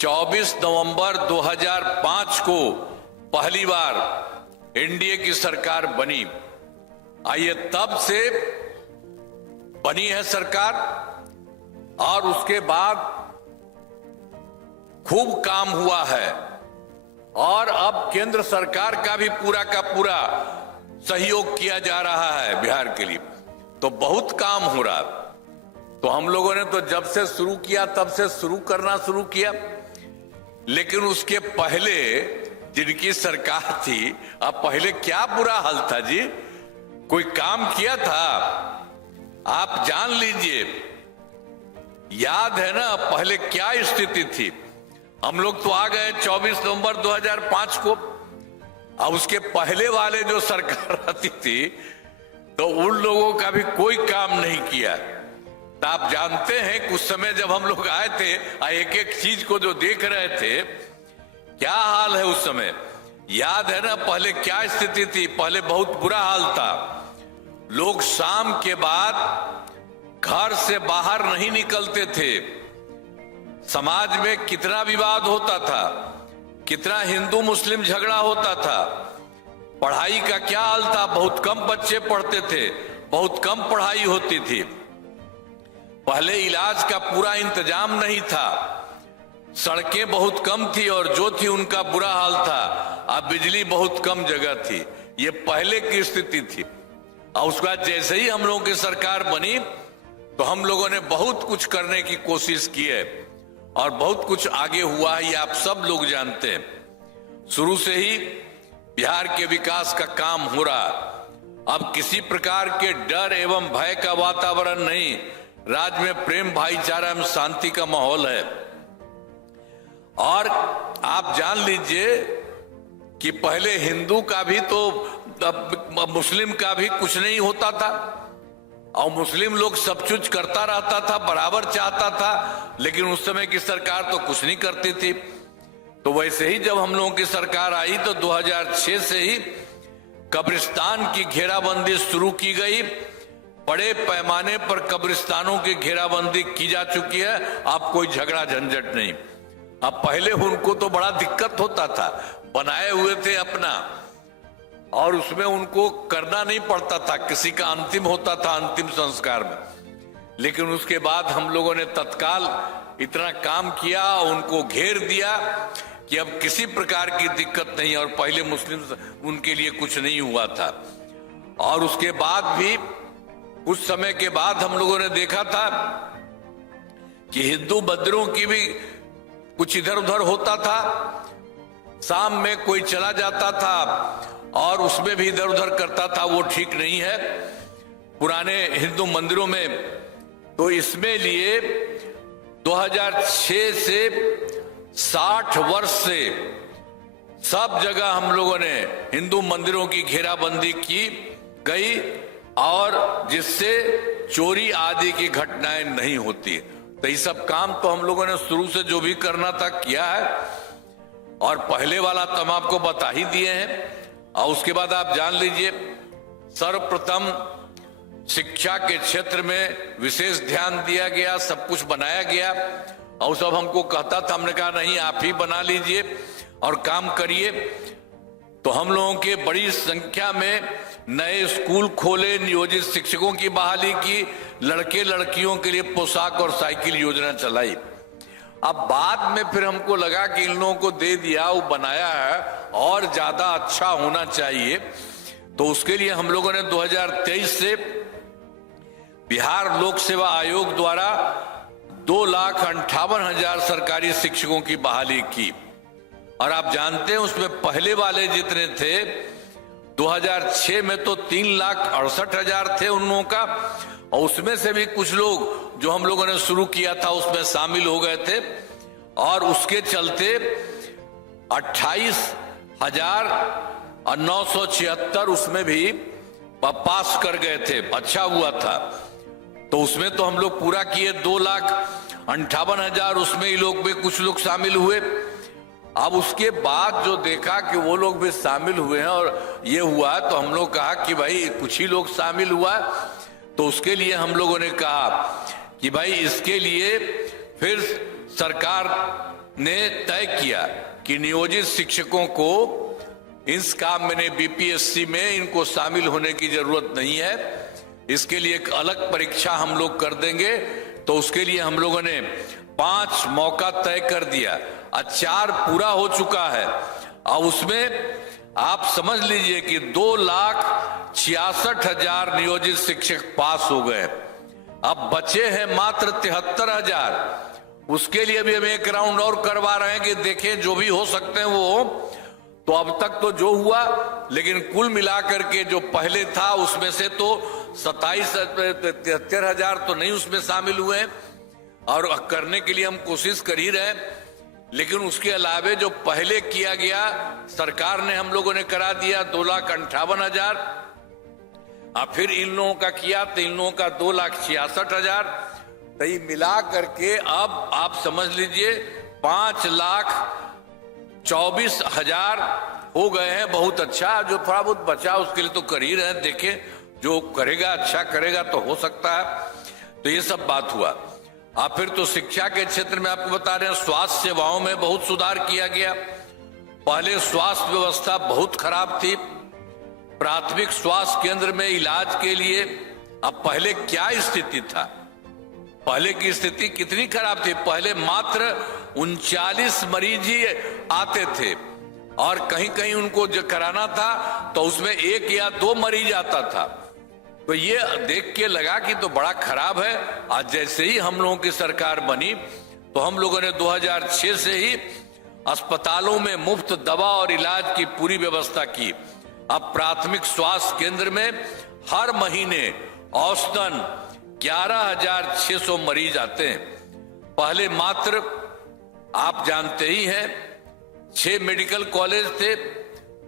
24 नवंबर 2005 को पहली बार एनडीए की सरकार बनी। आइए तब से बनी है सरकार और उसके बाद खूब काम हुआ है और अब केंद्र सरकार का भी पूरा का पूरा सहयोग किया जा रहा है बिहार के लिए, तो बहुत काम हो रहा। तो हम लोगों ने तो जब से शुरू किया तब से शुरू करना शुरू किया, लेकिन उसके पहले जिनकी सरकार थी, अब पहले क्या बुरा हाल था जी, कोई काम किया था? आप जान लीजिए, याद है ना पहले क्या स्थिति थी। हम लोग तो आ गए 24 नवंबर 2005 को। अब उसके पहले वाले जो सरकार रहती थी तो उन लोगों का भी कोई काम नहीं किया। तो आप जानते हैं कुछ समय जब हम लोग आए थे, एक एक चीज को जो देख रहे थे, क्या हाल है उस समय, याद है ना पहले क्या स्थिति थी? पहले बहुत बुरा हाल था। लोग शाम के बाद घर से बाहर नहीं निकलते थे। समाज में कितना विवाद होता था, कितना हिंदू मुस्लिम झगड़ा होता था। पढ़ाई का क्या हाल था, बहुत कम बच्चे पढ़ते थे, बहुत कम पढ़ाई होती थी। पहले इलाज का पूरा इंतजाम नहीं था, सड़कें बहुत कम थी और जो थी उनका बुरा हाल था। अब बिजली बहुत कम जगह थी। ये पहले की स्थिति थी। और उसके बाद जैसे ही हम लोगों की सरकार बनी तो हम लोगों ने बहुत कुछ करने की कोशिश की है और बहुत कुछ आगे हुआ है, ये आप सब लोग जानते हैं। शुरू से ही बिहार के विकास का काम हो रहा। अब किसी प्रकार के डर एवं भय का वातावरण नहीं, राज्य में प्रेम भाईचारा एवं शांति का माहौल है। और आप जान लीजिए कि पहले हिंदू का भी तो मुस्लिम का भी कुछ नहीं होता था और मुस्लिम लोग सब कुछ करता रहता था, बराबर चाहता था, लेकिन उस समय की सरकार तो कुछ नहीं करती थी। तो वैसे ही जब हम लोगों की सरकार आई तो 2006 से ही कब्रिस्तान की घेराबंदी शुरू की गई। बड़े पैमाने पर कब्रिस्तानों की घेराबंदी की जा चुकी है। अब कोई झगड़ा झंझट नहीं। अब पहले उनको तो बड़ा दिक्कत होता था, बनाए हुए थे अपना और उसमें उनको करना नहीं पड़ता था, किसी का अंतिम होता था अंतिम संस्कार में। लेकिन उसके बाद हम लोगों ने तत्काल इतना काम किया, उनको घेर दिया कि अब किसी प्रकार की दिक्कत नहीं। और पहले मुस्लिम उनके लिए कुछ नहीं हुआ था। और उसके बाद भी कुछ समय के बाद हम लोगों ने देखा था कि हिंदू मंदिरों की भी कुछ इधर उधर होता था। शाम में कोई चला जाता था और उसमें भी इधर उधर करता था, वो ठीक नहीं है पुराने हिंदू मंदिरों में। तो इसमें लिए 2006 से 60 वर्ष से सब जगह हम लोगों ने हिंदू मंदिरों की घेराबंदी की गई और जिससे चोरी आदि की घटनाएं नहीं होती। तो ये सब काम तो हम लोगों ने शुरू से जो भी करना था किया है और पहले वाला तो हम आपको बता ही दिए हैं। और उसके बाद आप जान लीजिए, सर्वप्रथम शिक्षा के क्षेत्र में विशेष ध्यान दिया गया, सब कुछ बनाया गया। और सब हमको कहता था, हमने कहा नहीं आप ही बना लीजिए और काम करिए। तो हम लोगों के बड़ी संख्या में नए स्कूल खोले, नियोजित शिक्षकों की बहाली की, लड़के लड़कियों के लिए पोशाक और साइकिल योजना चलाई। अब बाद में फिर हमको लगा कि इन लोगों को दे दिया, वो बनाया है और ज्यादा अच्छा होना चाहिए। तो उसके लिए हम लोगों ने 2023 से बिहार लोक सेवा आयोग द्वारा 2,58,000 सरकारी शिक्षकों की बहाली की। और आप जानते हैं उसमें पहले वाले जितने थे 2006 में तो 3,68,000 थे उन लोगों का, और उसमें से भी कुछ लोग जो हम लोगों ने शुरू किया था उसमें शामिल हो गए थे और उसके चलते 28,976 उसमें भी पास कर गए थे। अच्छा हुआ था। तो उसमें तो हम लोग पूरा किए, 2,58,000 उसमें ही लोग भी कुछ लोग शामिल हुए। अब उसके बाद जो देखा कि वो लोग भी शामिल हुए हैं और ये हुआ, तो हम लोग कहा कि भाई कुछ ही लोग शामिल हुआ। तो उसके लिए हम लोगों ने कहा कि भाई इसके लिए फिर सरकार ने तय किया कि नियोजित शिक्षकों को इस काम में बीपीएससी में इनको शामिल होने की जरूरत नहीं है, इसके लिए एक अलग परीक्षा हम लोग कर देंगे। तो उसके लिए हम लोगों ने 5 मौका तय कर दिया और 4 पूरा हो चुका है। और उसमें आप समझ लीजिए कि 2,66,000 नियोजित शिक्षक पास हो गए। अब बचे हैं मात्र 73,000। उसके लिए भी हम एक राउंड और करवा रहे हैं कि देखें जो भी हो सकते हैं वो। तो अब तक तो जो हुआ, लेकिन कुल मिलाकर के जो पहले था उसमें से तो 73,000 तो नहीं उसमें शामिल हुए, और करने के लिए हम कोशिश कर ही रहे। लेकिन उसके अलावे जो पहले किया गया, सरकार ने हम लोगों ने करा दिया 2,58,000। अब फिर इन लोगों का किया तो इन लोगों का 2,66,000। तो ये मिला करके अब आप समझ लीजिए 5,24,000 हो गए हैं। बहुत अच्छा, जो थोड़ा बहुत बचा उसके लिए तो कर ही रहे हैं। देखें जो करेगा अच्छा करेगा तो हो सकता है। तो ये सब बात हुआ। अब फिर तो शिक्षा के क्षेत्र में आपको बता रहे हैं, स्वास्थ्य सेवाओं में बहुत सुधार किया गया। पहले स्वास्थ्य व्यवस्था बहुत खराब थी। प्राथमिक स्वास्थ्य केंद्र में इलाज के लिए अब पहले क्या स्थिति था, पहले की स्थिति कितनी खराब थी। पहले मात्र 39 मरीज ही आते थे, और कहीं कहीं उनको जो कराना था तो उसमें 1 या 2 मरीज आता था। तो ये देख के लगा कि तो बड़ा खराब है। आज जैसे ही हम लोगों की सरकार बनी तो हम लोगों ने 2006 से ही अस्पतालों में मुफ्त दवा और इलाज की पूरी व्यवस्था की। अब प्राथमिक स्वास्थ्य केंद्र में हर महीने औसतन 11,600 मरीज आते हैं। पहले मात्र आप जानते ही हैं 6 मेडिकल कॉलेज थे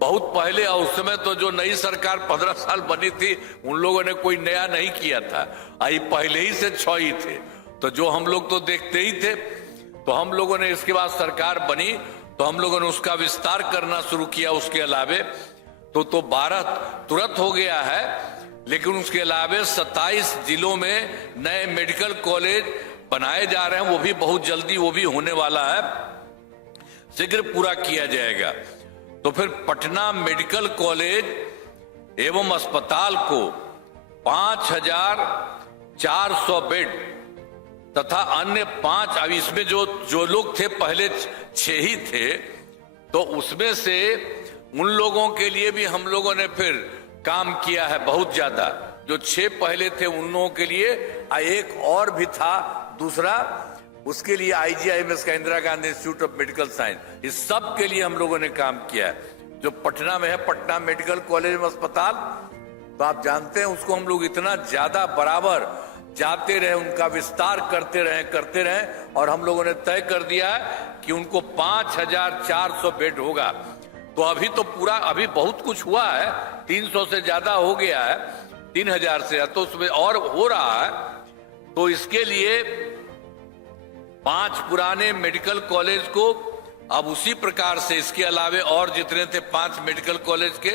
बहुत पहले, और उस समय तो जो नई सरकार 15 साल बनी थी उन लोगों ने कोई नया नहीं किया था। आई पहले ही से 6 ही थे। तो जो हम लोग तो देखते ही थे। तो हम लोगों ने इसके बाद सरकार बनी तो हम लोगों ने उसका विस्तार करना शुरू किया। उसके अलावे तो 12 तुरंत हो गया है, लेकिन उसके अलावे 27 जिलों में नए मेडिकल कॉलेज बनाए जा रहे हैं। वो भी बहुत जल्दी वो भी होने वाला है, शीघ्र पूरा किया जाएगा। तो फिर पटना मेडिकल कॉलेज एवं अस्पताल को 5,400 बेड तथा अन्य 5, अब इसमें जो लोग थे पहले 6 ही थे, तो उसमें से उन लोगों के लिए भी हम लोगों ने फिर काम किया है बहुत ज्यादा। जो 6 पहले थे उन लोगों के लिए, एक और भी था दूसरा, उसके लिए IGIMS का Indira Gandhi institute of medical science, इस सब के लिए हम लोगों ने काम किया है। जो पटना में है, पटना मेडिकल कॉलेज में अस्पताल, तो आप जानते हैं उसको हम लोग इतना ज्यादा बराबर जाते रहे, उनका विस्तार करते रहे, और हम लोगों ने तय कर दिया है कि उनको 5,400 बेड होगा। तो अभी तो पूरा, अभी बहुत कुछ हुआ है, 300 से ज्यादा हो गया है, 3,000 से, तो उसमें और हो रहा है। तो इसके लिए 5 पुराने मेडिकल कॉलेज को अब उसी प्रकार से, इसके अलावे और जितने थे 5 मेडिकल कॉलेज के,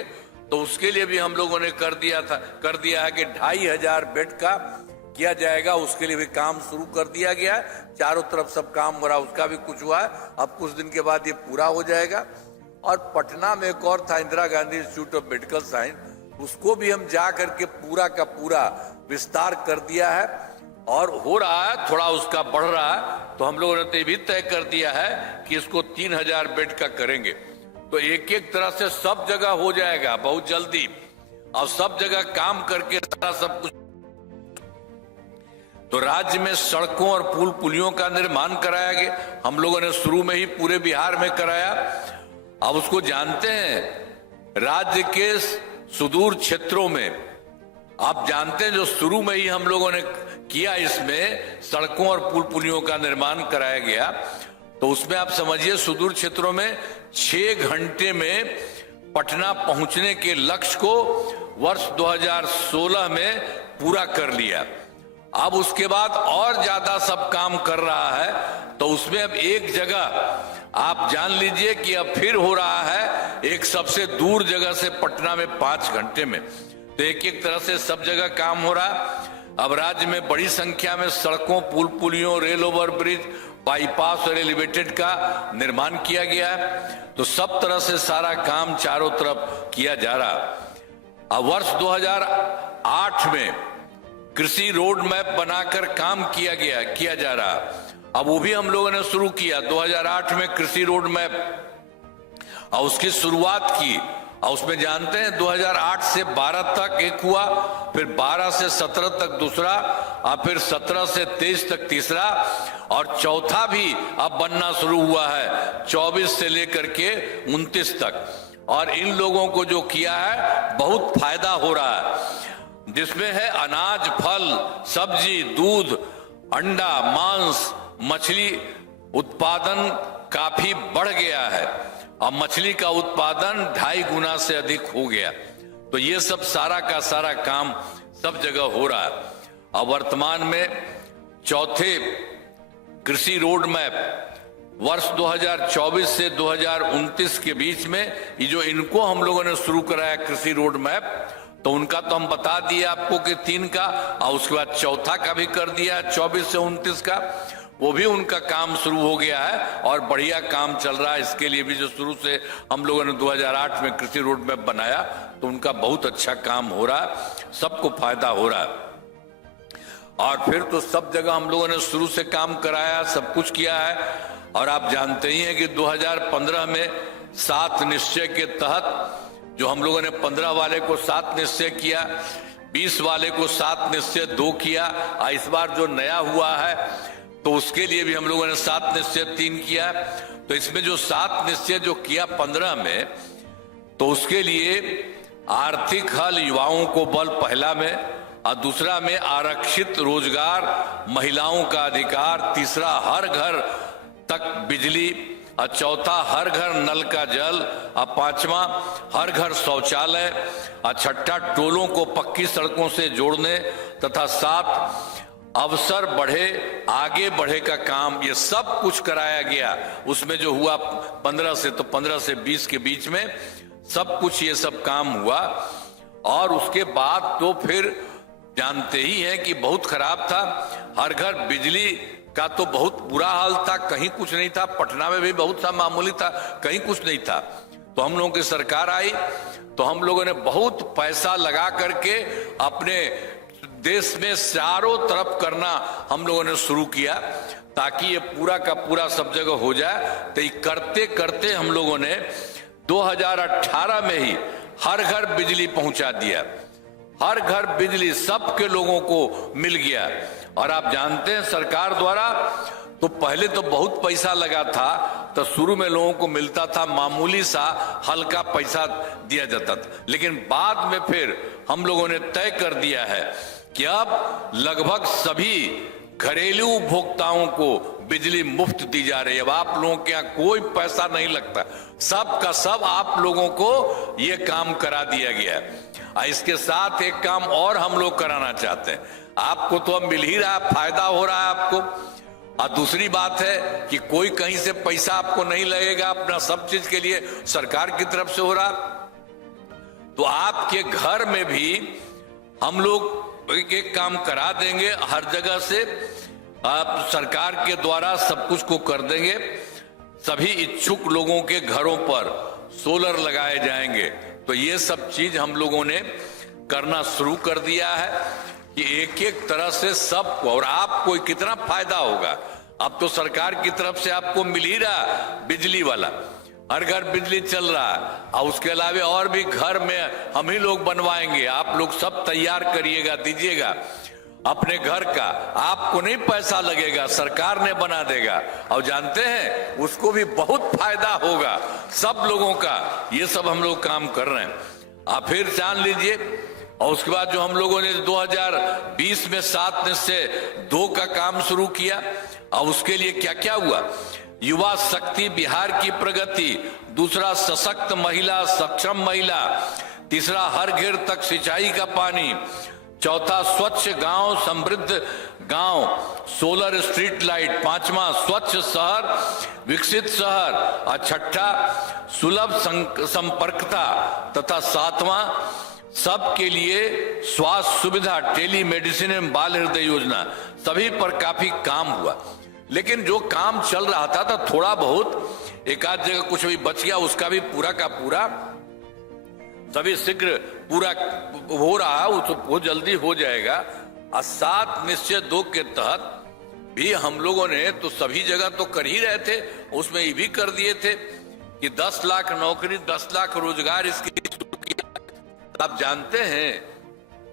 तो उसके लिए भी हम लोगों ने कर दिया है कि 2,500 बेड का किया जाएगा। उसके लिए भी काम शुरू कर दिया गया है। चारों तरफ सब काम हो रहा है, उसका भी कुछ हुआ है। अब कुछ दिन के बाद ये पूरा हो जाएगा। और पटना में एक और था Indira Gandhi institute of medical science, उसको भी हम जा करके पूरा का पूरा विस्तार कर दिया है और हो रहा है, थोड़ा उसका बढ़ रहा है। तो हम लोगों ने तो ये भी तय कर दिया है कि इसको 3,000 बेड का करेंगे। तो एक एक तरह से सब जगह हो जाएगा बहुत जल्दी, और सब जगह काम करके सारा सब कुछ। तो राज्य में सड़कों और पुल पुलियों का निर्माण कराया गया। हम लोगों ने शुरू में ही पूरे बिहार में कराया। अब उसको जानते हैं, राज्य के सुदूर क्षेत्रों में आप जानते हैं जो शुरू में ही हम लोगों ने किया, इसमें सड़कों और पुल पुलियों का निर्माण कराया गया। तो उसमें आप समझिए सुदूर क्षेत्रों में 6 घंटे में पटना पहुंचने के लक्ष्य को वर्ष 2016 में पूरा कर लिया। अब उसके बाद और ज्यादा सब काम कर रहा है। तो उसमें अब एक जगह आप जान लीजिए कि अब फिर हो रहा है, एक सबसे दूर जगह से पटना में 5 घंटे में। तो एक एक तरह से सब जगह काम हो रहा है। अब राज्य में बड़ी संख्या में सड़कों, पुल पुलियों, रेल ओवर ब्रिज बाईपास और एलिवेटेड का निर्माण किया गया है। तो सब तरह से सारा काम चारों तरफ किया जा रहा। अब वर्ष 2008 में कृषि रोड मैप बनाकर काम किया जा रहा। अब वो भी हम लोगों ने शुरू किया 2008 में कृषि रोड मैप, और उसकी शुरुआत की। और उसमें जानते हैं 2008 से 12 तक एक हुआ, फिर 12 से 17 तक दूसरा, और फिर 17 से 23 तक तीसरा, और चौथा भी अब बनना शुरू हुआ है 24 से लेकर के 29 तक। और इन लोगों को जो किया है बहुत फायदा हो रहा है, जिसमें है अनाज, फल, सब्जी, दूध, अंडा, मांस, मछली उत्पादन काफी बढ़ गया है, और मछली का उत्पादन 2.5 गुना से अधिक हो गया। तो ये सब सारा का सारा काम सब जगह हो रहा है। अब वर्तमान में चौथे कृषि रोड मैप वर्ष 2024 से 2029 के बीच में ये जो इनको हम लोगों ने शुरू कराया कृषि रोड मैप, तो उनका तो हम बता दिए आपको कि 3 का, और उसके बाद चौथा का भी कर दिया 24 से 29 का, वो भी उनका काम शुरू हो गया है और बढ़िया काम चल रहा है। इसके लिए भी जो शुरू से हम लोगों ने 2008 में कृषि रोड मैप बनाया, तो उनका बहुत अच्छा काम हो रहा है, सबको फायदा हो रहा है। और फिर तो सब जगह हम लोगों ने शुरू से काम कराया, सब कुछ किया है। और आप जानते ही हैं कि 2015 में 7 निश्चय के तहत जो हम लोगों ने 15 वाले को 7 निश्चय किया, 20 वाले को 7 निश्चय 2 किया, और इस बार जो नया हुआ है तो उसके लिए भी हम लोगों ने 7 निश्चय 3 किया। तो इसमें जो 7 निश्चय जो किया 15 में, तो उसके लिए आर्थिक हल युवाओं को बल पहला में, और दूसरा में आरक्षित रोजगार, महिलाओं का अधिकार, तीसरा हर घर तक बिजली, और चौथा हर घर नल का जल, और पांचवा हर घर शौचालय, और छठा टोलों को पक्की सड़कों से जोड़ने, तथा 7 अवसर बढ़े, आगे बढ़े का काम, ये सब कुछ कराया गया। उसमें जो हुआ 15 से, तो 15 से 20 के बीच में सब कुछ ये सब काम हुआ। और उसके बाद तो फिर जानते ही हैं कि बहुत खराब था, हर घर बिजली का तो बहुत बुरा हाल था, कहीं कुछ नहीं था। पटना में भी बहुत सा मामूली था, कहीं कुछ नहीं था। तो हम लोगों की सरकार आई, तो हम लोगों ने बहुत पैसा लगा करके अपने देश में चारों तरफ करना हम लोगों ने शुरू किया, ताकि ये पूरा का पूरा सब जगह हो जाए। तो ये करते करते हम लोगों ने 2018 में ही हर घर बिजली पहुंचा दिया। हर घर बिजली सबके लोगों को मिल गया। और आप जानते हैं सरकार द्वारा तो पहले तो बहुत पैसा लगा था, तो शुरू में लोगों को मिलता था मामूली सा हल्का पैसा दिया जाता था, लेकिन बाद में फिर हम लोगों ने तय कर दिया है कि अब लगभग सभी घरेलू उपभोक्ताओं को बिजली मुफ्त दी जा रही है। अब आप लोगों के यहाँ कोई पैसा नहीं लगता, सब का सब आप लोगों को ये काम करा दिया गया है। इसके साथ एक काम और हम लोग कराना चाहते हैं, आपको तो अब मिल ही रहा है, फायदा हो रहा है आपको। और दूसरी बात है कि कोई कहीं से पैसा आपको नहीं लगेगा, अपना सब चीज के लिए सरकार की तरफ से हो रहा। तो आपके घर में भी हम लोग एक काम करा देंगे, हर जगह से आप सरकार के द्वारा सब कुछ को कर देंगे। सभी इच्छुक लोगों के घरों पर सोलर लगाए जाएंगे। तो ये सब चीज हम लोगों ने करना शुरू कर दिया है कि एक एक तरह से सबको, और आपको कितना फायदा होगा। अब तो सरकार की तरफ से आपको मिल ही रहा बिजली वाला, हर घर बिजली चल रहा है। और उसके अलावा और भी घर में हम ही लोग बनवाएंगे, आप लोग सब तैयार करिएगा, दीजिएगा अपने घर का, आपको नहीं पैसा लगेगा, सरकार ने बना देगा। और जानते हैं उसको भी बहुत फायदा होगा सब लोगों का। ये सब हम लोग काम कर रहे हैं। आप फिर जान लीजिए। और उसके बाद जो हम लोगों ने 2020 में 7 निश्चय 2 का काम शुरू किया, और उसके लिए क्या क्या हुआ, युवा शक्ति बिहार की प्रगति, दूसरा सशक्त महिला, सक्षम महिला, तीसरा हर घर तक सिंचाई का पानी, चौथा स्वच्छ गांव समृद्ध गांव, सोलर स्ट्रीट लाइट, पांचवा स्वच्छ शहर विकसित शहर, और छठा सुलभ संपर्कता, तथा सातवां सबके लिए स्वास्थ्य सुविधा, टेली मेडिसिन एवं बाल हृदय योजना। सभी पर काफी काम हुआ। लेकिन जो काम चल रहा था तो थोड़ा बहुत एक आध जगह कुछ भी बच गया, उसका भी पूरा का पूरा सभी शीघ्र पूरा हो रहा है, वो बहुत जल्दी हो जाएगा। और 7 निश्चय 2 के तहत भी हम लोगों ने तो सभी जगह तो कर ही रहे थे, उसमें ये भी कर दिए थे कि 10 लाख नौकरी, 10 लाख रोजगार इसके लिए शुरू किया। आप जानते हैं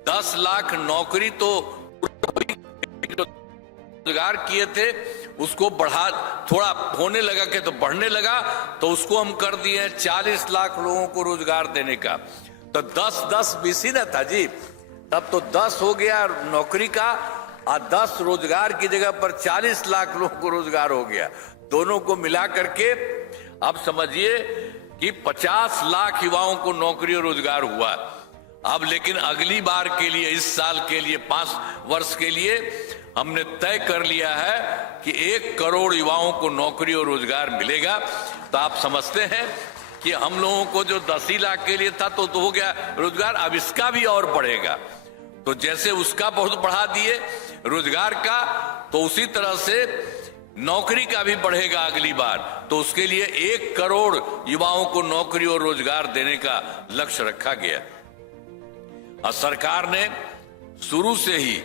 10 लाख नौकरी तो रोजगार किए थे, उसको बढ़ा थोड़ा होने लगा के तो बढ़ने लगा, तो उसको हम कर दिए 40 लाख लोगों को रोजगार देने का। तो 10-10 बीसी ना था जी, तब तो 10 हो गया नौकरी का और 10 रोजगार की जगह पर 40 लाख लोगों को रोजगार हो गया। दोनों को मिला करके अब समझिए कि 50 लाख युवाओं को नौकरी और रोजगार हुआ। अब लेकिन अगली बार के लिए, इस साल के लिए, 5 वर्ष के लिए हमने तय कर लिया है कि 1 करोड़ युवाओं को नौकरी और रोजगार मिलेगा। तो आप समझते हैं कि हम लोगों को जो 10 ही लाख के लिए था तो हो गया रोजगार, अब इसका भी और बढ़ेगा। तो जैसे उसका बहुत बढ़ा दिए रोजगार का, तो उसी तरह से नौकरी का भी बढ़ेगा अगली बार। तो उसके लिए 1 करोड़ युवाओं को नौकरी और रोजगार देने का लक्ष्य रखा गया। और सरकार ने शुरू से ही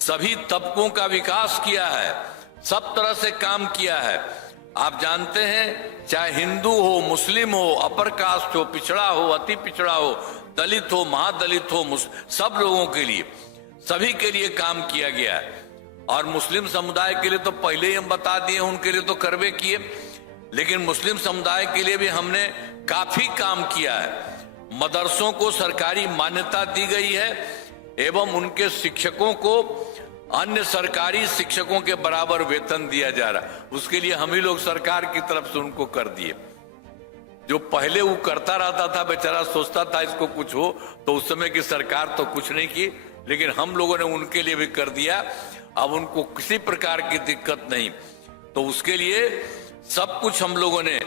सभी तबकों का विकास किया है, सब तरह से काम किया है। आप जानते हैं चाहे हिंदू हो, मुस्लिम हो, अपर कास्ट हो, पिछड़ा हो, अति पिछड़ा हो, दलित हो, महादलित हो, सब लोगों के लिए, सभी के लिए काम किया गया है। और मुस्लिम समुदाय के लिए तो पहले ही हम बता दिए, उनके लिए तो करवे किए, लेकिन मुस्लिम समुदाय के लिए भी हमने काफी काम किया है। मदरसों को सरकारी मान्यता दी गई है एवं उनके शिक्षकों को अन्य सरकारी शिक्षकों के बराबर वेतन दिया जा रहा। उसके लिए हम ही लोग सरकार की तरफ से उनको कर दिए। जो पहले वो करता रहता था बेचारा, सोचता था इसको कुछ हो, तो उस समय की सरकार तो कुछ नहीं की, लेकिन हम लोगों ने उनके लिए भी कर दिया। अब उनको किसी प्रकार की दिक्कत नहीं, तो उसके लिए सब कुछ हम लोगों ने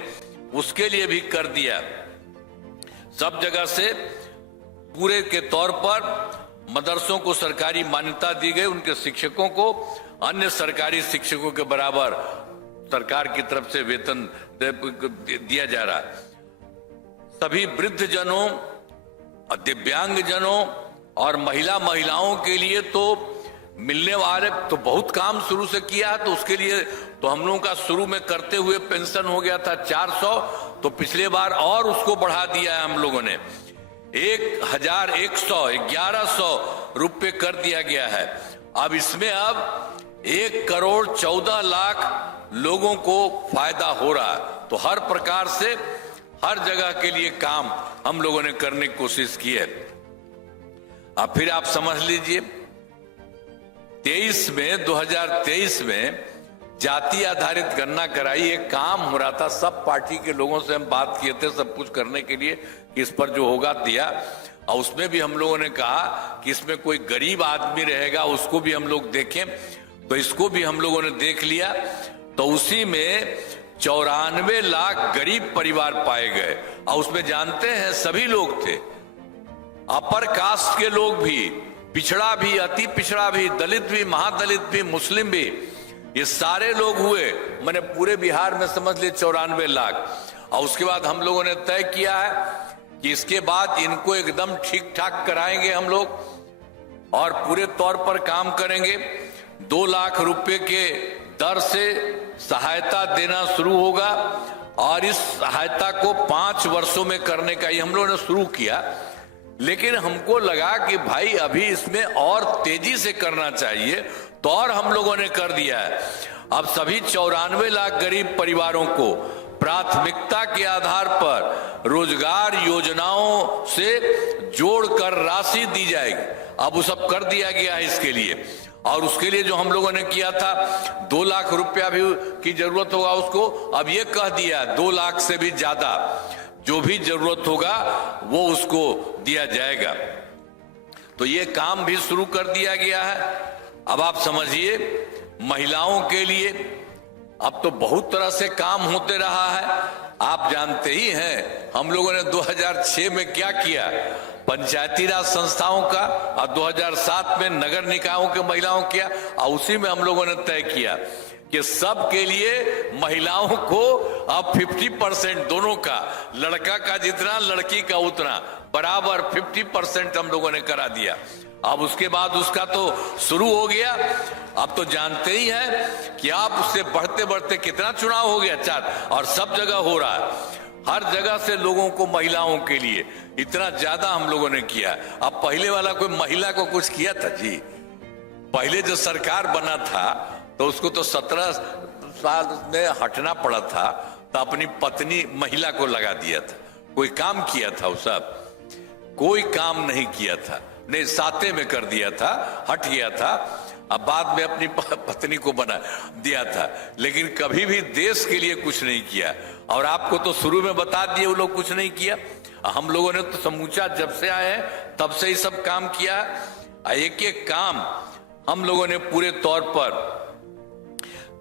उसके लिए भी कर दिया। सब जगह से पूरे के तौर पर मदरसों को सरकारी मान्यता दी गई, उनके शिक्षकों को अन्य सरकारी शिक्षकों के बराबर सरकार की तरफ से वेतन दिया जा रहा है। सभी वृद्ध जनों, दिव्यांग जनों और महिलाओं के लिए तो मिलने वाले तो बहुत काम शुरू से किया है। तो उसके लिए तो हम लोगों का शुरू में करते हुए पेंशन हो गया था 400, तो पिछले बार और उसको बढ़ा दिया है हम लोगों ने, 1100 रुपये कर दिया गया है। अब इसमें अब 1 करोड़ 14 लाख लोगों को फायदा हो रहा है। तो हर प्रकार से हर जगह के लिए काम हम लोगों ने करने की कोशिश की है। अब फिर आप समझ लीजिए 2023 में जाति आधारित गणना कराई, एक काम हो रहा था, सब पार्टी के लोगों से हम बात किए थे सब कुछ करने के लिए कि इस पर जो होगा दिया। और उसमें भी हम लोगों ने कहा कि इसमें कोई गरीब आदमी रहेगा उसको भी हम लोग देखें, तो इसको भी हम लोगों ने देख लिया। तो उसी में 94 लाख गरीब परिवार पाए गए। और उसमें जानते हैं सभी लोग थे, अपर कास्ट के लोग भी, पिछड़ा भी, अति पिछड़ा भी, दलित भी, महादलित भी, मुस्लिम भी, ये सारे लोग हुए। मैंने पूरे बिहार में समझ लिए 94 लाख। और उसके बाद हम लोगों ने तय किया है कि इसके बाद इनको एकदम ठीक ठाक कराएंगे हम लोग और पूरे तौर पर काम करेंगे। 2 लाख रुपए के दर से सहायता देना शुरू होगा और इस सहायता को 5 वर्षों में करने का ये हम लोगों ने शुरू किया। लेकिन हमको लगा कि भाई अभी इसमें और तेजी से करना चाहिए, तो और हम लोगों ने कर दिया है। अब सभी 94 लाख गरीब परिवारों को प्राथमिकता के आधार पर रोजगार योजनाओं से जोड़कर राशि दी जाएगी। अब वो सब कर दिया गया है इसके लिए। और उसके लिए जो हम लोगों ने किया था 2 लाख रुपया भी की जरूरत होगा उसको, अब ये कह दिया 2 लाख से भी ज्यादा जो भी जरूरत होगा वो उसको दिया जाएगा। तो ये काम भी शुरू कर दिया गया है। अब आप समझिए महिलाओं के लिए अब तो बहुत तरह से काम होते रहा है। आप जानते ही हैं हम लोगों ने 2006 में क्या किया, पंचायती राज संस्थाओं का, और 2007 में नगर निकायों के महिलाओं किया। और उसी में हम लोगों ने तय किया कि सब के लिए महिलाओं को अब 50% दोनों का, लड़का का जितना लड़की का उतना बराबर 50% हम लोगों ने करा दिया। अब उसके बाद उसका तो शुरू हो गया। अब तो जानते ही हैं कि आप उससे बढ़ते बढ़ते कितना चुनाव हो गया, 4, और सब जगह हो रहा है। हर जगह से लोगों को, महिलाओं के लिए इतना ज्यादा हम लोगों ने किया। अब पहले वाला कोई महिला को कुछ किया था जी? पहले जो सरकार बना था तो उसको तो 17 साल में हटना पड़ा था, तो अपनी पत्नी महिला को लगा दिया था। कोई काम किया था? वो सब कोई काम नहीं किया था, नहीं साथे में कर दिया था, हट गया था। अब बाद में अपनी पत्नी को बना दिया था, लेकिन कभी भी देश के लिए कुछ नहीं किया। और आपको तो शुरू में बता दिए वो लोग कुछ नहीं किया। हम लोगों ने तो समूचा जब से आए हैं तब से ही सब काम किया। एक एक काम हम लोगों ने पूरे तौर पर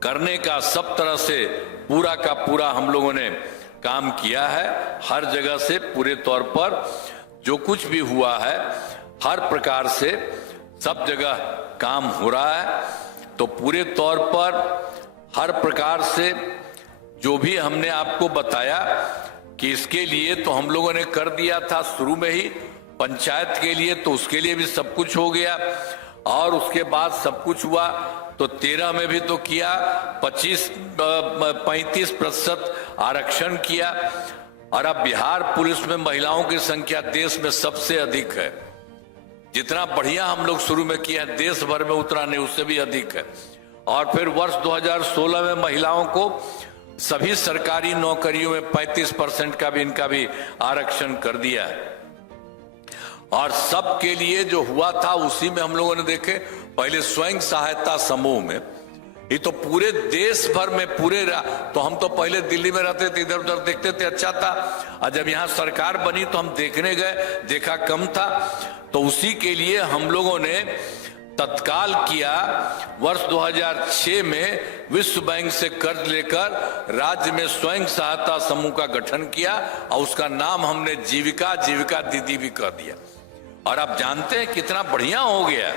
करने का सब तरह से पूरा का पूरा हम लोगों ने काम किया है। हर जगह से पूरे तौर पर जो कुछ भी हुआ है, हर प्रकार से सब जगह काम हो रहा है। तो पूरे तौर पर हर प्रकार से जो भी हमने आपको बताया कि इसके लिए तो हम लोगों ने कर दिया था शुरू में ही। पंचायत के लिए तो उसके लिए भी सब कुछ हो गया, और उसके बाद सब कुछ हुआ तो 13 में भी तो किया, 35% आरक्षण किया। और अब बिहार पुलिस में महिलाओं की संख्या देश में सबसे अधिक है। जितना बढ़िया हम लोग शुरू में किया देश भर में उतना नहीं, उससे भी अधिक है। और फिर वर्ष 2016 में महिलाओं को सभी सरकारी नौकरियों में 35% का भी इनका भी आरक्षण कर दिया है। और सबके लिए जो हुआ था उसी में हम लोगों ने देखे, पहले स्वयं सहायता समूह में, ये तो पूरे देश भर में पूरे, तो हम तो पहले दिल्ली में रहते थे, इधर उधर देखते थे, अच्छा था। और जब यहाँ सरकार बनी तो हम देखने गए, देखा कम था। तो उसी के लिए हम लोगों ने तत्काल किया। वर्ष 2006 में विश्व बैंक से कर्ज लेकर राज्य में स्वयं सहायता समूह का गठन किया, और उसका नाम हमने जीविका दीदी भी कर दिया। और आप जानते हैं कितना बढ़िया हो गया।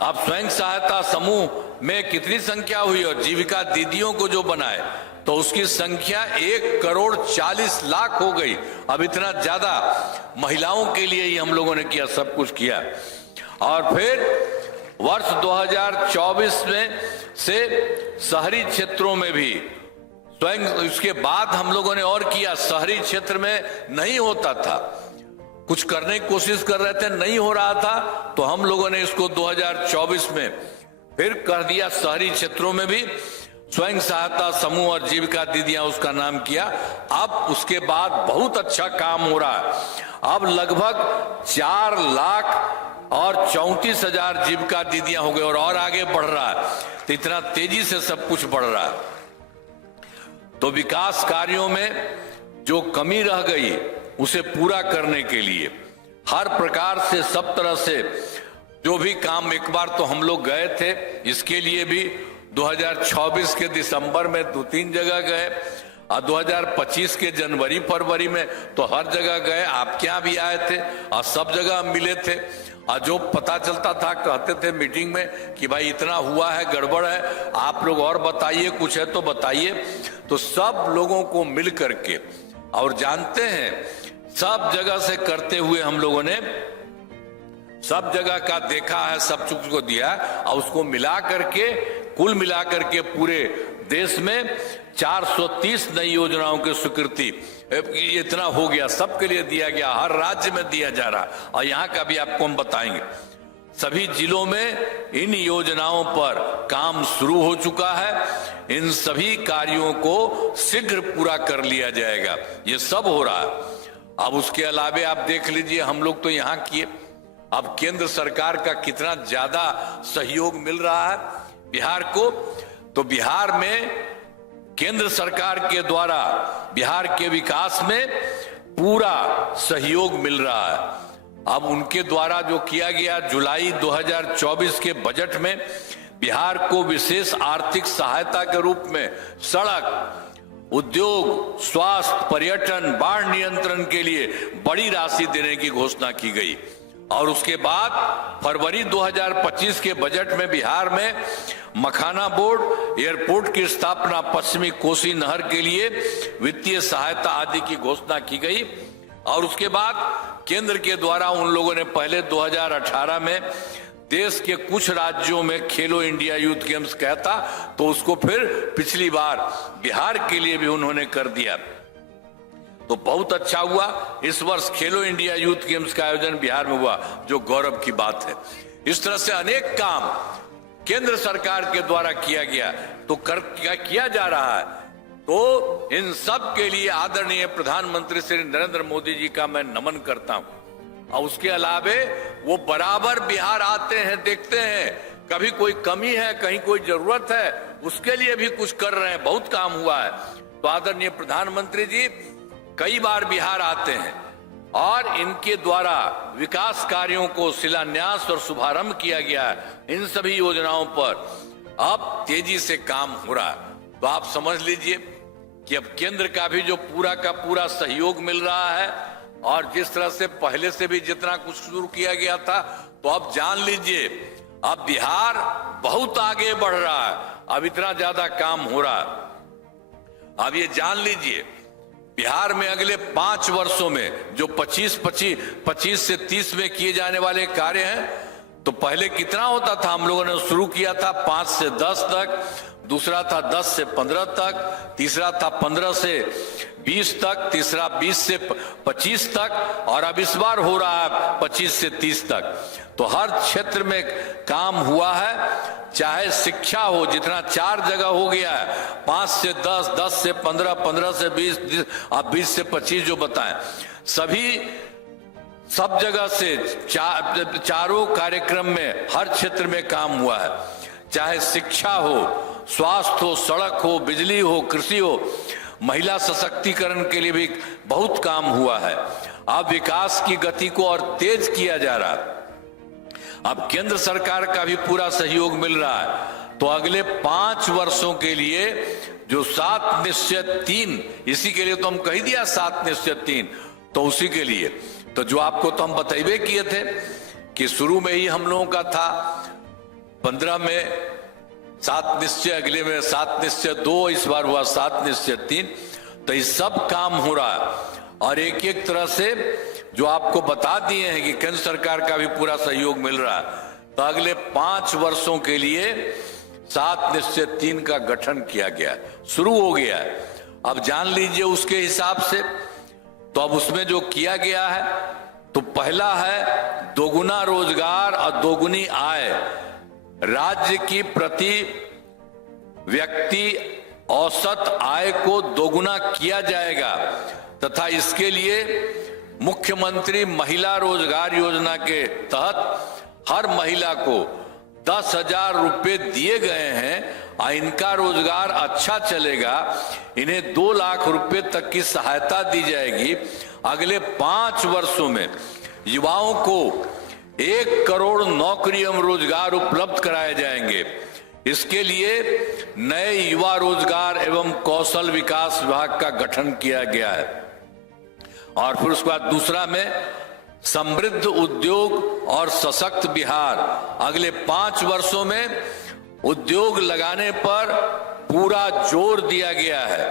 अब स्वयं सहायता समूह में कितनी संख्या हुई, और जीविका दीदियों को जो बनाए तो उसकी संख्या 1,40,00,000 हो गई। अब इतना ज्यादा महिलाओं के लिए ही हम लोगों ने किया, सब कुछ किया। और फिर वर्ष 2024 में से शहरी क्षेत्रों में भी स्वयं, इसके बाद हम लोगों ने और किया। शहरी क्षेत्र में नहीं होता था, कुछ करने की कोशिश कर रहे थे, नहीं हो रहा था, तो हम लोगों ने इसको 2024 में फिर कर दिया। शहरी क्षेत्रों में भी स्वयं सहायता समूह और जीविका दीदियां उसका नाम किया। अब उसके बाद बहुत अच्छा काम हो रहा है। अब लगभग 4,34,000 जीविका दीदियां हो गए, और आगे बढ़ रहा है। तो इतना तेजी से सब कुछ बढ़ रहा है। तो विकास कार्यों में जो कमी रह गई उसे पूरा करने के लिए हर प्रकार से, सब तरह से जो भी काम, एक बार तो हम लोग गए थे, इसके लिए भी 2024 के दिसंबर में 2-3 जगह गए, और 2025 के जनवरी फरवरी में तो हर जगह गए। आपके यहाँ भी आए थे और सब जगह मिले थे। और जो पता चलता था कहते थे मीटिंग में कि भाई इतना हुआ है, गड़बड़ है, आप लोग और बताइए, कुछ है तो बताइए। तो सब लोगों को मिल करके, और जानते हैं सब जगह से करते हुए हम लोगों ने सब जगह का देखा है, सब चीज को दिया, और उसको मिला करके, कुल मिला करके पूरे देश में 430 नई योजनाओं की स्वीकृति इतना हो गया, सबके लिए दिया गया, हर राज्य में दिया जा रहा। और यहाँ का भी आपको हम बताएंगे। सभी जिलों में इन योजनाओं पर काम शुरू हो चुका है। इन सभी कार्यों को शीघ्र पूरा कर लिया जाएगा। ये सब हो रहा है। अब उसके अलावे आप देख लीजिए, हम लोग तो यहाँ किए, अब केंद्र सरकार का कितना ज्यादा सहयोग मिल रहा है बिहार को। तो बिहार में केंद्र सरकार के द्वारा बिहार के विकास में पूरा सहयोग मिल रहा है। अब उनके द्वारा जो किया गया, जुलाई 2024 के बजट में बिहार को विशेष आर्थिक सहायता के रूप में सड़क, उद्योग, स्वास्थ्य, पर्यटन, बाढ़ नियंत्रण के लिए बड़ी राशि देने की घोषणा की गई। और उसके बाद फरवरी 2025 के बजट में बिहार में मखाना बोर्ड एयरपोर्ट की स्थापना, पश्चिमी कोसी नहर के लिए वित्तीय सहायता आदि की घोषणा की गई। और उसके बाद केंद्र के द्वारा उन लोगों ने पहले 2018 में देश के कुछ राज्यों में खेलो इंडिया यूथ गेम्स कहता, तो उसको फिर पिछली बार बिहार के लिए भी उन्होंने कर दिया। तो बहुत अच्छा हुआ। इस वर्ष खेलो इंडिया यूथ गेम्स का आयोजन बिहार में हुआ, जो गौरव की बात है। इस तरह से अनेक काम केंद्र सरकार के द्वारा किया गया, तो किया जा रहा है। तो इन सब के लिए आदरणीय प्रधानमंत्री श्री नरेंद्र मोदी जी का मैं नमन करता हूं। और उसके अलावे वो बराबर बिहार आते हैं, देखते हैं कभी कोई कमी है, कहीं कोई जरूरत है, उसके लिए भी कुछ कर रहे हैं। बहुत काम हुआ है। तो आदरणीय प्रधानमंत्री जी कई बार बिहार आते हैं और इनके द्वारा विकास कार्यों को शिलान्यास और शुभारंभ किया गया है। इन सभी योजनाओं पर अब तेजी से काम हो रहा है। तो आप समझ लीजिए कि अब केंद्र का भी जो पूरा का पूरा सहयोग मिल रहा है, और जिस तरह से पहले से भी जितना कुछ शुरू किया गया था, तो अब जान लीजिए अब बिहार बहुत आगे बढ़ रहा है। अब इतना ज्यादा काम हो रहा है। अब ये जान लीजिए बिहार में अगले 5 वर्षों में जो 25 से 30 में किए जाने वाले कार्य हैं, तो पहले कितना होता था? हम लोगों ने शुरू किया था 5 से 10 तक, दूसरा था 10 से 15 तक, तीसरा था 15 से 20 तक, तीसरा 20 से 25 तक, और अब इस बार हो रहा है 25 से 30 तक। तो हर क्षेत्र में काम हुआ है। चाहे शिक्षा हो, जितना 4 जगह हो गया है, 5 से 10, 10 से 15, 15 से 20, आप 20 से 25 जो बताएं, सब जगह से चारों कार्यक्रम में हर क्षेत्र में काम हुआ है। चाहे शिक्षा हो, स्वास्थ्य हो, सड़क हो, बिजली हो, कृषि हो, महिला सशक्तिकरण के लिए भी बहुत काम हुआ है। अब विकास की गति को और तेज किया जा रहा है। अब केंद्र सरकार का भी पूरा सहयोग मिल रहा है। तो अगले 5 वर्षों के लिए जो 7 निश्चय 3, इसी के लिए तो हम कह दिया 7 निश्चय 3, तो उसी के लिए तो जो आपको तो हम बतैबे किए थे कि शुरू में ही हम लोगों का था 15 में 7 निश्चय, अगले में 7 निश्चय 2, इस बार हुआ 7 निश्चय 3। तो ये सब काम हो रहा है। और एक एक तरह से जो आपको बता दिए हैं कि केंद्र सरकार का भी पूरा सहयोग मिल रहा है। तो अगले 5 वर्षों के लिए 7 निश्चय 3 का गठन किया गया, शुरू हो गया है। अब जान लीजिए उसके हिसाब से, तो अब उसमें जो किया गया है, तो पहला है दोगुना रोजगार और दोगुनी आय। राज्य की प्रति व्यक्ति औसत आय को दोगुना किया जाएगा, तथा इसके लिए मुख्यमंत्री महिला रोजगार योजना के तहत हर महिला को 10,000 रुपए दिए गए हैं। और इनका रोजगार अच्छा चलेगा, इन्हें 2 लाख रुपए तक की सहायता दी जाएगी। अगले 5 वर्षों में युवाओं को 1 करोड़ नौकरी एवं रोजगार उपलब्ध कराए जाएंगे। इसके लिए नए युवा रोजगार एवं कौशल विकास विभाग का गठन किया गया है। और फिर उसके बाद दूसरा में समृद्ध उद्योग और सशक्त बिहार। अगले 5 वर्षों में उद्योग लगाने पर पूरा जोर दिया गया है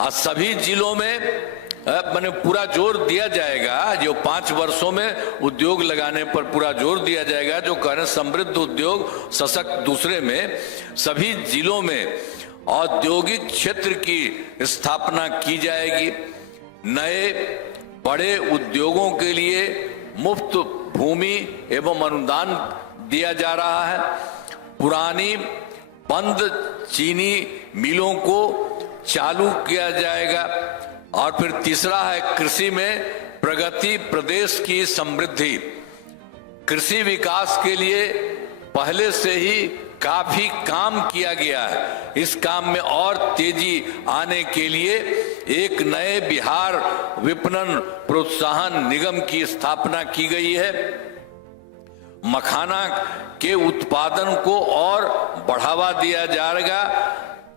और सभी जिलों में मैंने पूरा जोर दिया जाएगा। जो 5 वर्षों में उद्योग लगाने पर पूरा जोर दिया जाएगा, जो कह रहे समृद्ध उद्योग सशक्त। दूसरे में सभी जिलों में औद्योगिक क्षेत्र की स्थापना की जाएगी। नए बड़े उद्योगों के लिए मुफ्त भूमि एवं अनुदान दिया जा रहा है। पुरानी बंद चीनी मिलों को चालू किया जाएगा। और फिर तीसरा है कृषि में प्रगति, प्रदेश की समृद्धि। कृषि विकास के लिए पहले से ही काफी काम किया गया है। इस काम में और तेजी आने के लिए एक नए बिहार विपणन प्रोत्साहन निगम की स्थापना की गई है। मखाना के उत्पादन को और बढ़ावा दिया जाएगा।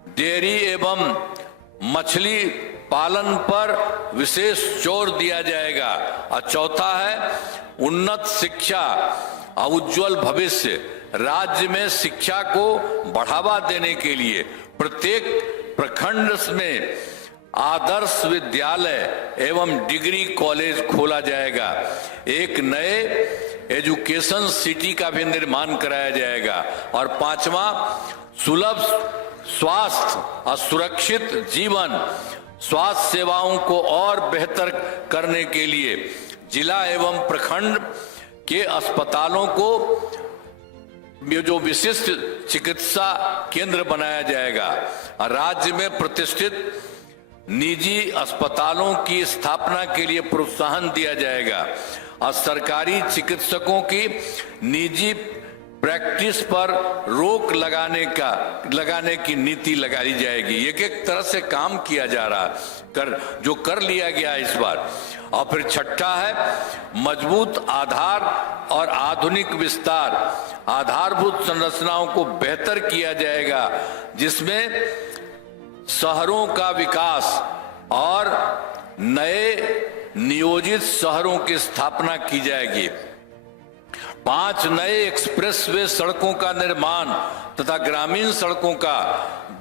डेयरी एवं मछली पालन पर विशेष जोर दिया जाएगा। और चौथा है उन्नत शिक्षा और उज्जवल भविष्य। राज्य में शिक्षा को बढ़ावा देने के लिए प्रत्येक प्रखंड में आदर्श विद्यालय एवं डिग्री कॉलेज खोला जाएगा। एक नए एजुकेशन सिटी का भी निर्माण कराया जाएगा। और पांचवा, सुलभ स्वास्थ्य और सुरक्षित जीवन स्वास्थ्य सेवाओं को और बेहतर करने के लिए जिला एवं प्रखंड के अस्पतालों को जो विशिष्ट चिकित्सा केंद्र बनाया जाएगा। राज्य में प्रतिष्ठित निजी अस्पतालों की स्थापना के लिए प्रोत्साहन दिया जाएगा और सरकारी चिकित्सकों की निजी प्रैक्टिस पर रोक लगाने की नीति लगाई जाएगी। एक एक तरह से काम किया जा रहा जो कर लिया गया इस बार। और फिर छठा है, मजबूत आधार और आधुनिक विस्तार। आधारभूत संरचनाओं को बेहतर किया जाएगा, जिसमें शहरों का विकास और नए नियोजित शहरों की स्थापना की जाएगी। 5 नए एक्सप्रेसवे सड़कों का निर्माण तथा ग्रामीण सड़कों का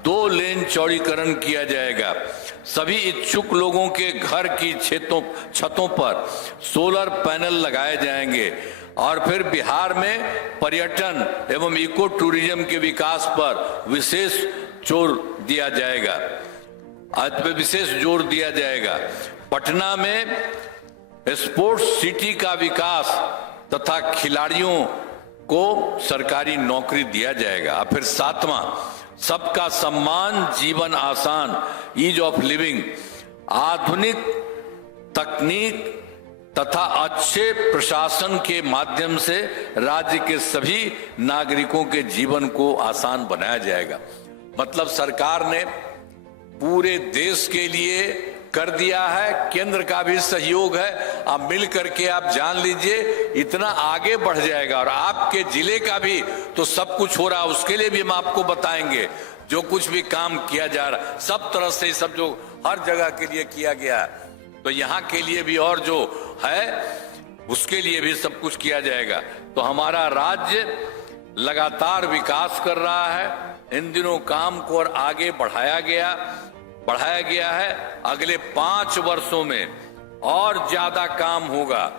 2 लेन चौड़ीकरण किया जाएगा। सभी इच्छुक लोगों के घर की छतों पर सोलर पैनल लगाए जाएंगे। और फिर बिहार में पर्यटन एवं इको टूरिज्म के विकास पर विशेष जोर दिया जाएगा। पटना में स्पोर्ट्स सिटी का विकास तथा खिलाड़ियों को सरकारी नौकरी दिया जाएगा। फिर 7वां, सबका सम्मान जीवन आसान, ईज ऑफ लिविंग। आधुनिक तकनीक तथा अच्छे प्रशासन के माध्यम से राज्य के सभी नागरिकों के जीवन को आसान बनाया जाएगा। मतलब सरकार ने पूरे देश के लिए कर दिया है, केंद्र का भी सहयोग है। अब मिल करके आप जान लीजिए इतना आगे बढ़ जाएगा। और आपके जिले का भी तो सब कुछ हो रहा है, उसके लिए भी हम आपको बताएंगे। जो कुछ भी काम किया जा रहा सब तरह से, सब जो हर जगह के लिए किया गया है, तो यहाँ के लिए भी और जो है उसके लिए भी सब कुछ किया जाएगा। तो हमारा राज्य लगातार विकास कर रहा है। इन दिनों काम को और आगे बढ़ाया गया है। अगले 5 वर्षों में और ज्यादा काम होगा,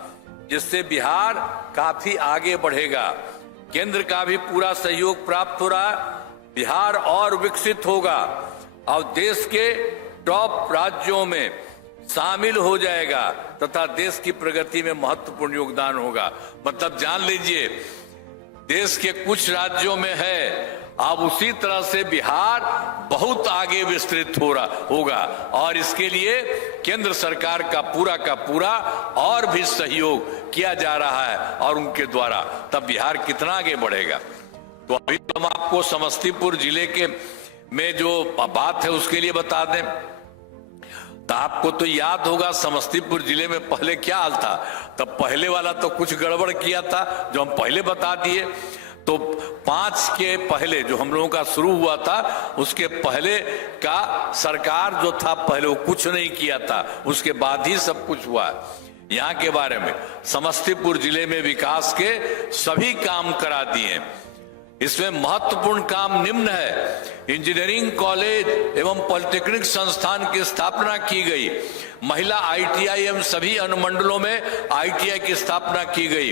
जिससे बिहार काफी आगे बढ़ेगा। केंद्र का भी पूरा सहयोग प्राप्त हो रहा है। बिहार और विकसित होगा और देश के टॉप राज्यों में शामिल हो जाएगा तथा देश की प्रगति में महत्वपूर्ण योगदान होगा। मतलब जान लीजिए देश के कुछ राज्यों में है, अब उसी तरह से बिहार बहुत आगे विस्तृत होगा। और इसके लिए केंद्र सरकार का पूरा और भी सहयोग किया जा रहा है और उनके द्वारा, तब बिहार कितना आगे बढ़ेगा। तो अभी हम आपको समस्तीपुर जिले के में जो बात है उसके लिए बता दें। तो आपको तो याद होगा समस्तीपुर जिले में पहले क्या हाल था। तब पहले वाला तो कुछ गड़बड़ किया था जो हम पहले बता दिए। तो 5 के पहले जो हम लोगों का शुरू हुआ था, उसके पहले का सरकार जो था पहले वो कुछ नहीं किया था, उसके बाद ही सब कुछ हुआ। यहाँ के बारे में समस्तीपुर जिले में विकास के सभी काम करा दिए। इसमें महत्वपूर्ण काम निम्न है। इंजीनियरिंग कॉलेज एवं पॉलिटेक्निक संस्थान की स्थापना की गई। महिला ITI एवं सभी अनुमंडलों में ITI की स्थापना की गई।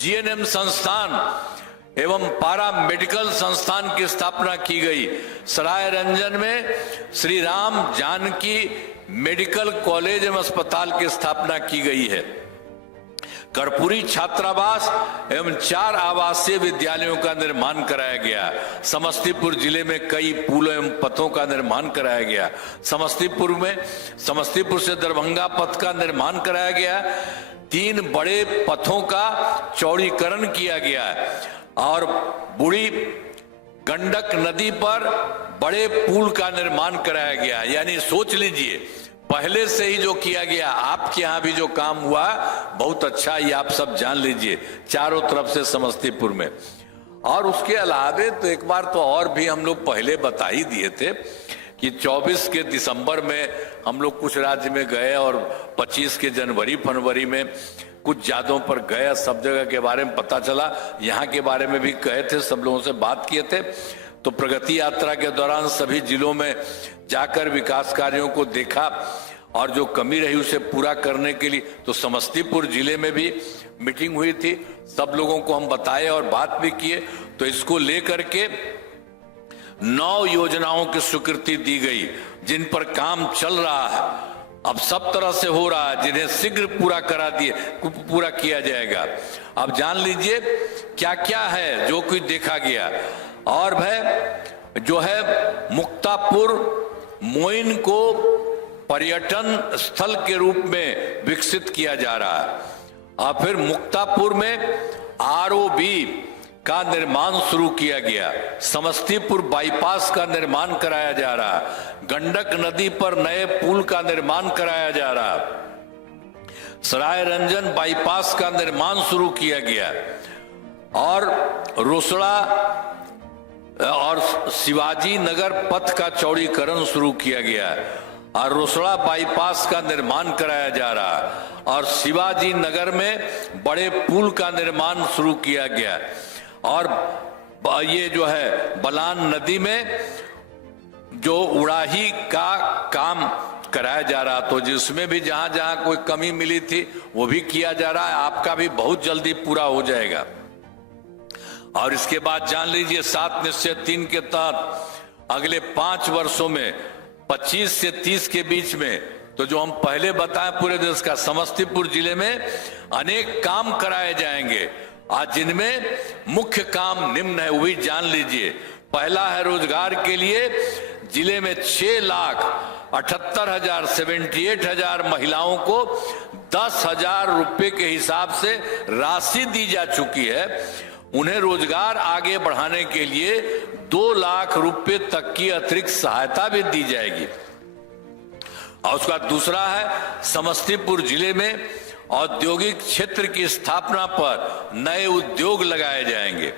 GNM संस्थान एवं पारा मेडिकल संस्थान की स्थापना की गई। सराय रंजन में श्री राम जानकी मेडिकल कॉलेज एवं अस्पताल की स्थापना की गई है। कर्पूरी छात्रावास एवं 4 आवासीय विद्यालयों का निर्माण कराया गया। समस्तीपुर जिले में कई पुलों एवं पथों का निर्माण कराया गया। समस्तीपुर से दरभंगा पथ का निर्माण कराया गया। 3 बड़े पथों का चौड़ीकरण किया गया और बूढ़ी गंडक नदी पर बड़े पुल का निर्माण कराया गया। यानी सोच लीजिए पहले से ही जो किया गया, आपके यहाँ भी जो काम हुआ बहुत अच्छा, ये आप सब जान लीजिए चारों तरफ से समस्तीपुर में। और उसके अलावे तो एक बार तो और भी हम लोग पहले बता ही दिए थे कि 24 के दिसंबर में हम लोग कुछ राज्य में गए और 25 के जनवरी फरवरी में कुछ यादों पर गए, सब जगह के बारे में पता चला, यहाँ के बारे में भी कहे थे, सब लोगों से बात किए थे। तो प्रगति यात्रा के दौरान सभी जिलों में जाकर विकास कार्यों को देखा और जो कमी रही उसे पूरा करने के लिए तो समस्तीपुर जिले में भी मीटिंग हुई थी, सब लोगों को हम बताए और बात भी किए। तो इसको लेकर के 9 योजनाओं की स्वीकृति दी गई जिन पर काम चल रहा है, अब सब तरह से हो रहा है, जिन्हें शीघ्र पूरा किया जाएगा। अब जान लीजिए क्या क्या है जो कुछ देखा गया। और भाई जो है मुक्तापुर मोइन को पर्यटन स्थल के रूप में विकसित किया जा रहा है। और फिर मुक्तापुर में आरओबी का निर्माण शुरू किया गया, समस्तीपुर बाईपास का निर्माण कराया जा रहा, गंडक नदी पर नए पुल का निर्माण कराया जा रहा, सराय रंजन बाईपास का निर्माण शुरू किया गया और रोसड़ा और शिवाजी नगर पथ का चौड़ीकरण शुरू किया गया और रोसड़ा बाईपास का निर्माण कराया जा रहा है और शिवाजी नगर में बड़े पुल का निर्माण शुरू किया गया और ये जो है बलान नदी में जो उड़ाही का काम कराया जा रहा, तो जिसमें भी जहां जहां कोई कमी मिली थी वो भी किया जा रहा है, आपका भी बहुत जल्दी पूरा हो जाएगा। और इसके बाद जान लीजिए 7 निश्चय 3 के तहत अगले 5 वर्षों में 25 से 30 के बीच में, तो जो हम पहले बताएं पूरे देश का, समस्तीपुर जिले में अनेक काम कराए जाएंगे। आज जिनमें मुख्य काम निम्न है, वही जान लीजिए। पहला है रोजगार के लिए जिले में 6,78,000 महिलाओं को 10,000 रुपए के हिसाब से राशि दी जा चुकी है। उन्हें रोजगार आगे बढ़ाने के लिए 2 लाख रुपए तक की अतिरिक्त सहायता भी दी जाएगी। और उसका दूसरा है समस्तीपुर जिले में औद्योगिक क्षेत्र की स्थापना पर नए उद्योग लगाए जाएंगे।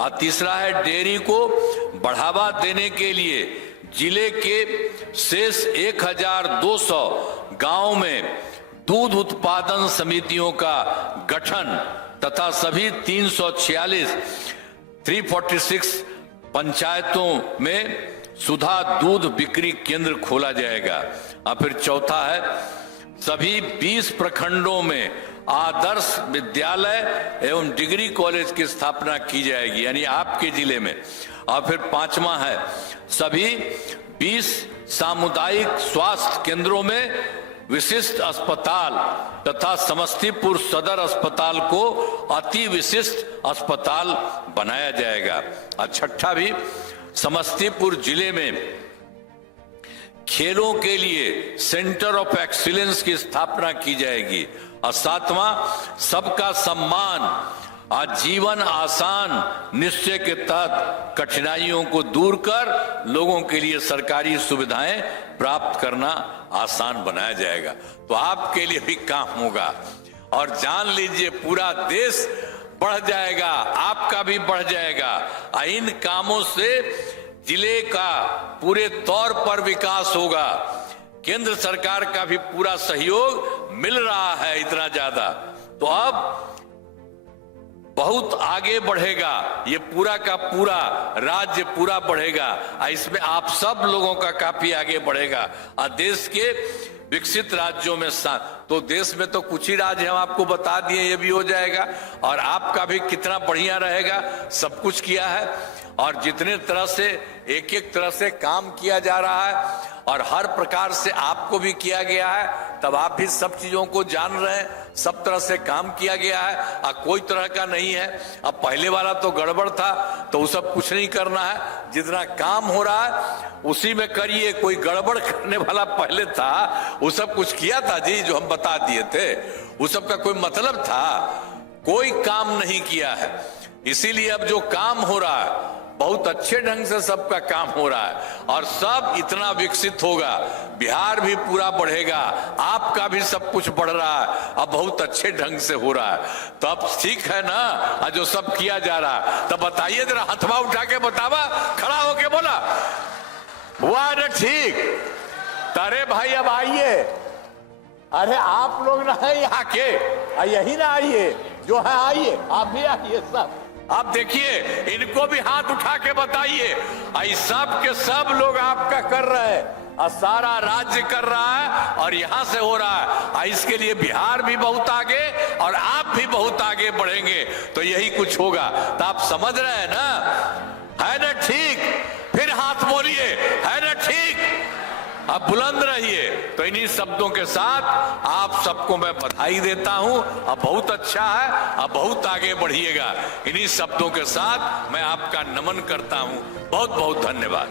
और तीसरा है डेयरी को बढ़ावा देने के लिए जिले के शेष 1,200 गांव में दूध उत्पादन समितियों का गठन तथा सभी 346 पंचायतों में सुधा दूध बिक्री केंद्र खोला जाएगा। और फिर चौथा है सभी 20 प्रखंडों में आदर्श विद्यालय एवं डिग्री कॉलेज की स्थापना की जाएगी, यानी आपके जिले में। और फिर 5वां है सभी 20 सामुदायिक स्वास्थ्य केंद्रों में विशिष्ट अस्पताल तथा समस्तीपुर सदर अस्पताल को अति विशिष्ट अस्पताल बनाया जाएगा। और छठा भी समस्तीपुर जिले में खेलों के लिए सेंटर ऑफ एक्सीलेंस की स्थापना की जाएगी। और 7वां सबका सम्मान आजीवन आसान निश्चय के तहत कठिनाइयों को दूर कर लोगों के लिए सरकारी सुविधाएं प्राप्त करना आसान बनाया जाएगा। तो आपके लिए भी काम होगा और जान लीजिए पूरा देश बढ़ जाएगा, आपका भी बढ़ जाएगा। इन कामों से जिले का पूरे तौर पर विकास होगा। केंद्र सरकार का भी पूरा सहयोग मिल रहा है इतना ज्यादा, तो अब बहुत आगे बढ़ेगा ये पूरा का पूरा राज्य, पूरा बढ़ेगा। इसमें आप सब लोगों का काफी आगे बढ़ेगा और देश के विकसित राज्यों में तो देश में तो कुछ ही राज्य हम आपको बता दिए, ये भी हो जाएगा और आपका भी कितना बढ़िया रहेगा। सब कुछ किया है और जितने तरह से एक एक तरह से काम किया जा रहा है और हर प्रकार से आपको भी किया गया है, तब आप भी सब चीजों को जान रहे हैं। सब तरह से काम किया गया है और कोई तरह का नहीं है। अब पहले वाला तो गड़बड़ था, तो वो सब कुछ नहीं करना है। जितना काम हो रहा है उसी में करिए। कोई गड़बड़ करने वाला पहले था, वो सब कुछ किया था जी, जो हम बता दिए थे, वो सब का कोई मतलब था? कोई काम नहीं किया है। इसीलिए अब जो काम हो रहा है बहुत अच्छे ढंग से सबका काम हो रहा है और सब इतना विकसित होगा, बिहार भी पूरा बढ़ेगा, आपका भी सब कुछ बढ़ रहा है, अब बहुत अच्छे ढंग से हो रहा है। तो अब ठीक है ना जो सब किया जा रहा है? तब बताइए जरा, हथवा उठा के बतावा, खड़ा होके बोला, हुआ ना ठीक? अरे भाई अब आइए, अरे आप लोग ना है यहाँ के, यही ना आइए, जो है आइए, आप भी आइए सब। आप देखिए, इनको भी हाथ उठा के बताइए, सब के सब लोग आपका कर रहे हैं, और सारा राज्य कर रहा है, और यहां से हो रहा है। इसके लिए बिहार भी बहुत आगे और आप भी बहुत आगे बढ़ेंगे, तो यही कुछ होगा। तो आप समझ रहे हैं ना? है ना ठीक? फिर हाथ बोलिए, है ना ठीक? अब बुलंद रहिए। तो इन्हीं शब्दों के साथ आप सबको मैं बधाई देता हूं। अब बहुत अच्छा है, अब बहुत आगे बढ़िएगा। इन्हीं शब्दों के साथ मैं आपका नमन करता हूं। बहुत बहुत धन्यवाद।